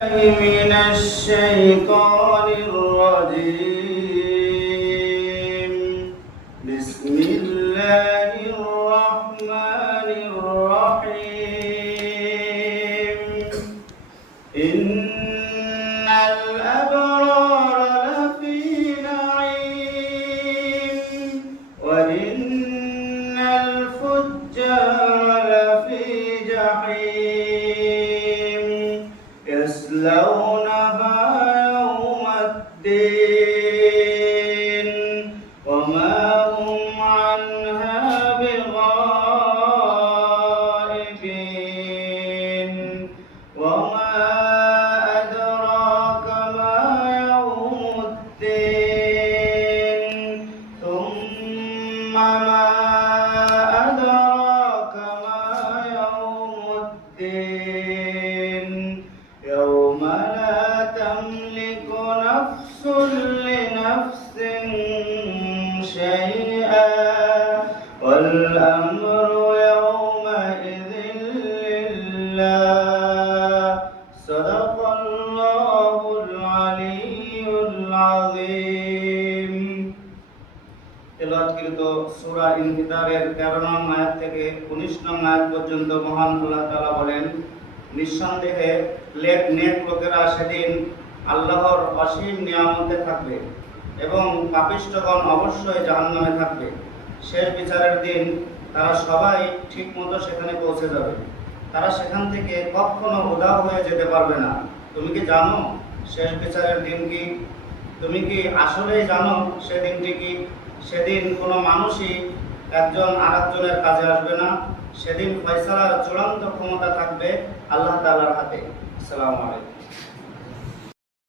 من الشيطان الرجيم. بسم الله الرحمن الرحيم. إن الأبرار لفي نعيم وإن الفجار لفي جحيم يصلونها يوم الدين وما هم عنها بغائبين. وما أدراك ما يوم الدين ثم ما أدراك ما يوم الدين يوم لا تملك نفس لنفس شيئا والأمر يومئذ لله. صدق الله العلي العظيم. তেলাওয়াতকৃত সূরা ইনফিতারের 13 নং আয়াত থেকে 19 নং আয়াত পর্যন্ত মহান আল্লাহ তাআলা বলেন, নিঃসন্দেহে নেক লোকেরা সেদিন আল্লাহর অসীম নিয়ামতে থাকবে এবং পাপিষ্ঠগণ অবশ্যই জাহান্নামে থাকবে। শেষ বিচারের দিন তারা সবাই ঠিক মতো সেখানে পৌঁছে যাবে। তারা সেখান থেকে কখনো উধাও হয়ে যেতে পারবে না। তুমি কি জানো শেষ বিচারের দিন কি? তুমি কি আসলেই জানো সেদিনটি কি? সেদিন কোনো মানুষই একজন আরেকজনের কাজে আসবে না। সেদিন ফয়সালার চূড়ান্ত ক্ষমতা থাকবে আল্লাহ তাআলার হাতে। আসসালামু আলাইকুম।